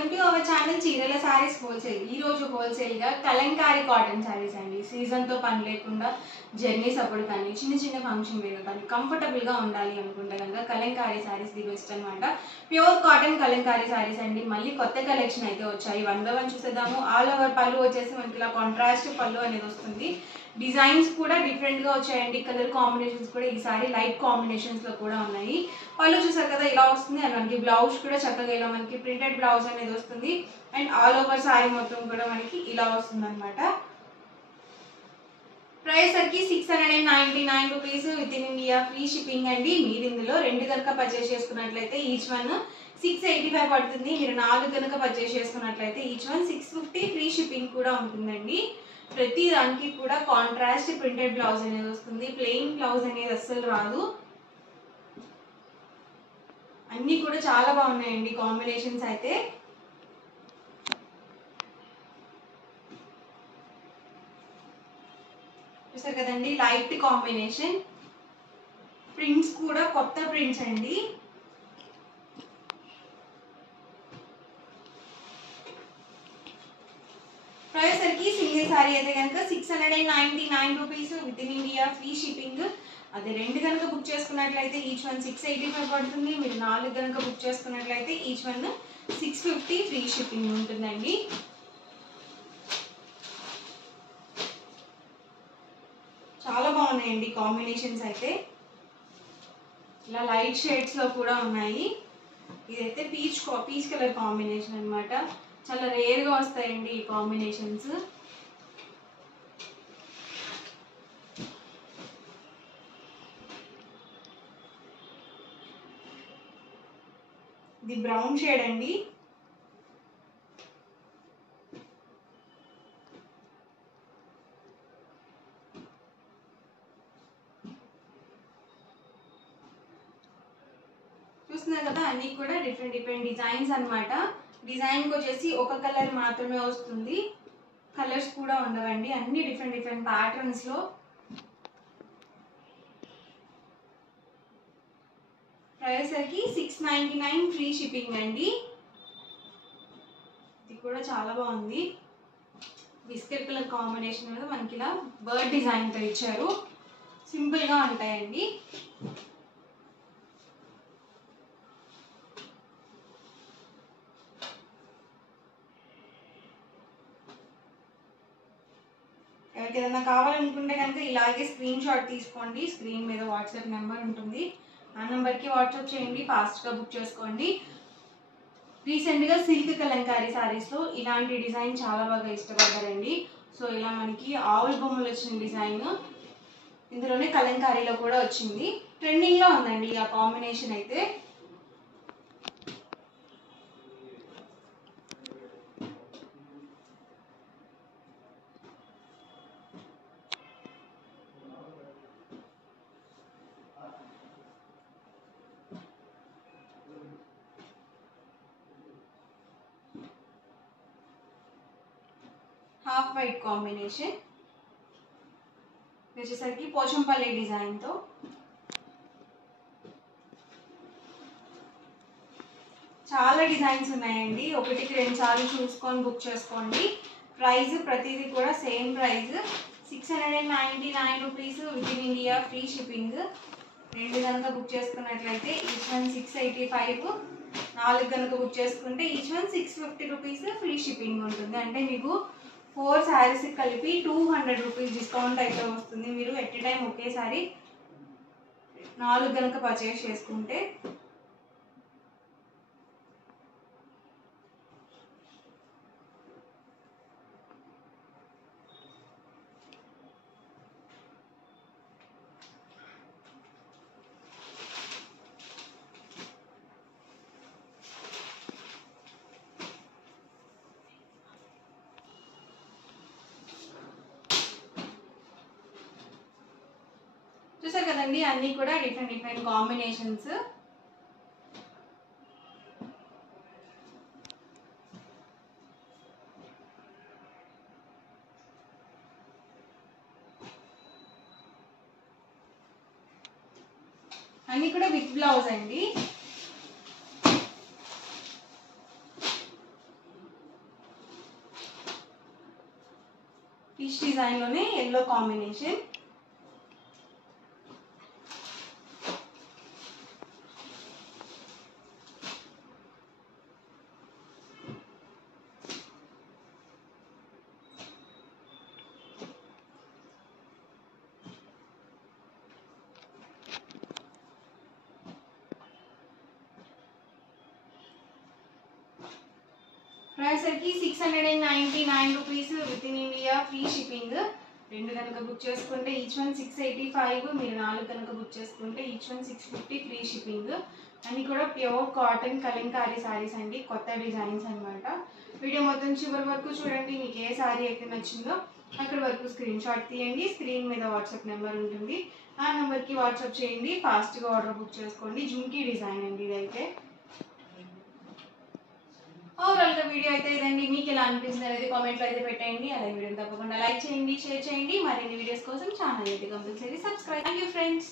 Welcome to our channel చీరల saris wholesale. ఈ రోజు హోల్సేల్ గా కలంకారీ కాటన్ సారీస్ అండి. సీజన్ తో పని లేకుండా జర్నీస్ అప్పుడు కానీ చిన్న చిన్న ఫంక్షన్ వేలో కానీ కంఫర్టబుల్ గా ఉండాలి అనుకుంటే కనుక కలంకారీ సారీస్ ది బెస్ట్ అనమాట. ప్యూర్ కాటన్ కలంకారీ సారీస్ అండి. మళ్ళీ కొత్త కలెక్షన్ అయితే వచ్చాయి. వన్ బై వన్ చూసేద్దాము. ఆల్ ఓవర్ పళ్ళు వచ్చేసి మనకి ఇలా కాంట్రాస్ట్ పళ్ళు అనేది వస్తుంది. డిజైన్స్ కూడా డిఫరెంట్ గా వచ్చాయండి. కలర్ కాంబినేషన్స్ కూడా ఈసారి లైట్ కాంబినేషన్స్ లో కూడా ఉన్నాయి. పళ్ళు చూసారు కదా ఇలా వస్తుంది. అండ్ మనకి బ్లౌజ్ కూడా చక్కగా ఇలా మనకి ప్రింటెడ్ బ్లౌజ్ అనేది వస్తుంది. అండ్ ఆల్ ఓవర్ సారీ మొత్తం కూడా మనకి ఇలా వస్తుంది అనమాట. ప్రైస్ వచ్చి 699 rupees with in India free shipping అండి. మీరు ఇందులో రెండు కనుక పర్చేస్ చేసుకున్నట్లయితే ఈచ్ వన్ 685 పడుతుంది. మీరు 4 కనుక పర్చేస్ చేసుకున్నట్లయితే ఈచ్ వన్ 650 ఫ్రీ షిప్పింగ్ కూడా ఉంటుందండి. ప్రతి దానికి కూడా కాంట్రాస్ట్ ప్రింటెడ్ బ్లౌజ్ అనేది వస్తుంది. ప్లెయిన్ బ్లౌజ్ అనేది అస్సలు రాదు. అన్నీ కూడా చాలా బాగున్నాయండి కాంబినేషన్స్ అయితే. చూసారు కదండి లైట్ కాంబినేషన్. ప్రింట్స్ కూడా కొత్త ప్రింట్స్ అండి. ప్రైస్ సరికి సింగిల్ సారీ అయితే కనుక 699 rupees with in India free shipping. అదే రెండు కనుక బుక్ చేసుకున్నట్లయితే ఈచ్ వన్ 685 పడుతుంది. మీరు 4 కనుక బుక్ చేసుకున్నట్లయితే ఈచ్ వన్ 650 ఫ్రీ షిప్పింగ్ ఉంటుందండి. చాలా బాగున్నాయండి కాంబినేషన్స్ అయితే. ఇలా లైట్ షేడ్స్ లో కూడా ఉన్నాయి. ఇదైతే పీచ్ కలర్ కాంబినేషన్ అనమాట. చాలా రేర్ గా వస్తాయండి ఈ కాంబినేషన్స్. ఇది బ్రౌన్ షేడ్ అండి. చూస్తున్నారు కదా అన్ని కూడా డిఫరెంట్ డిజైన్స్ అనమాట. డిజైన్ కి వచ్చేసి ఒక కలర్ మాత్రమే వస్తుంది. కలర్స్ కూడా ఉండవండి. అన్ని డిఫరెంట్ ప్యాటర్న్స్ లో. ప్రైస్ సరికి 699 ఫ్రీ షిప్పింగ్ అండి. ఇది కూడా చాలా బాగుంది. బిస్కెట్ కలర్ కాంబినేషన్ మీద మనకి ఇలా బర్డ్ డిజైన్ తో ఇచ్చారు. సింపుల్ గా ఉంటాయండి. ఎవరికి ఏదైనా కావాలనుకుంటే కనుక ఇలాగే స్క్రీన్ షాట్ తీసుకోండి. స్క్రీన్ మీద వాట్సాప్ నెంబర్ ఉంటుంది. ఆ నెంబర్కి వాట్సాప్ చేయండి. ఫాస్ట్గా బుక్ చేసుకోండి. రీసెంట్గా సిల్క్ కలంకారీ సారీస్లో ఇలాంటి డిజైన్ చాలా బాగా ఇష్టపడ్డారండి. సో ఇలా మనకి ఆవుల బొమ్మలు వచ్చిన డిజైన్ ఇందులోనే కలంకారీలో కూడా వచ్చింది. ట్రెండింగ్లో ఉందండి ఆ కాంబినేషన్ అయితే. హాఫ్ వైట్ కాంబినేషన్ వచ్చేసరికి పోచంపల్లి డిజైన్తో. చాలా డిజైన్స్ ఉన్నాయండి. ఒకటికి 2 సార్లు చూసుకొని బుక్ చేసుకోండి. ప్రైస్ ప్రతిదీ కూడా same price 699 rupees with in India free shipping. రెండు కనుక బుక్ చేసుకున్నట్లయితే ఈచ్ వన్ 685. 4 కనుక బుక్ చేసుకుంటే each one 650 rupees free shipping ఉంటుంది. అంటే మీకు 4 శారీస్ కలిపి 200 రూపీస్ డిస్కౌంట్ అయితే వస్తుంది. మీరు ఎట్ ఎ టైం ఒకేసారి 4 కనుక పర్చేస్ చేసుకుంటే. చూసారు కదండి అన్నీ కూడా డిఫరెంట్ కాంబినేషన్స్. అన్నీ కూడా విత్ బ్లౌజ్ అండి. ఫిష్ డిజైన్లోనే ఎల్లో కాంబినేషన్. ప్రైస్ వచ్చి 699 rupees with in India, free shipping. 2 కనుక బుక్ చేసుకుంటే ఈచ్ వన్ 685, మీరు 4 కనుక బుక్ చేసుకుంటే ఈచ్ వన్ 650, ఫ్రీ షిప్పింగ్. అన్నీ కూడా ప్యూర్ కాటన్ కలంకారీ శారీస్ అండి, కొత్త డిజైన్స్ అనమాట. వీడియో మొత్తం చివరి వరకు చూడండి. మీకు ఏ శారీ అయితే నచ్చిందో అక్కడ వరకు స్క్రీన్ షాట్ తీయండి. స్క్రీన్ మీద వాట్సాప్ నెంబర్ ఉంటుంది, ఆ నెంబర్కి వాట్సాప్ చేయండి. ఫాస్ట్గా ఆర్డర్ బుక్ చేసుకోండి. జుమ్కీ డిజైన్ అండి ఇదైతే. ఓవరాల్గా వీడియో అయితే ఇదండి. మీకు ఎలా అనిపించింది అనేది కామెంట్లో అయితే పెట్టండి. అలాగే వీడియోని తప్పకుండా లైక్ చేయండి, షేర్ చేయండి. మరిన్ని వీడియోస్ కోసం ఛానల్ అయితే compulsory subscribe. Thank you friends.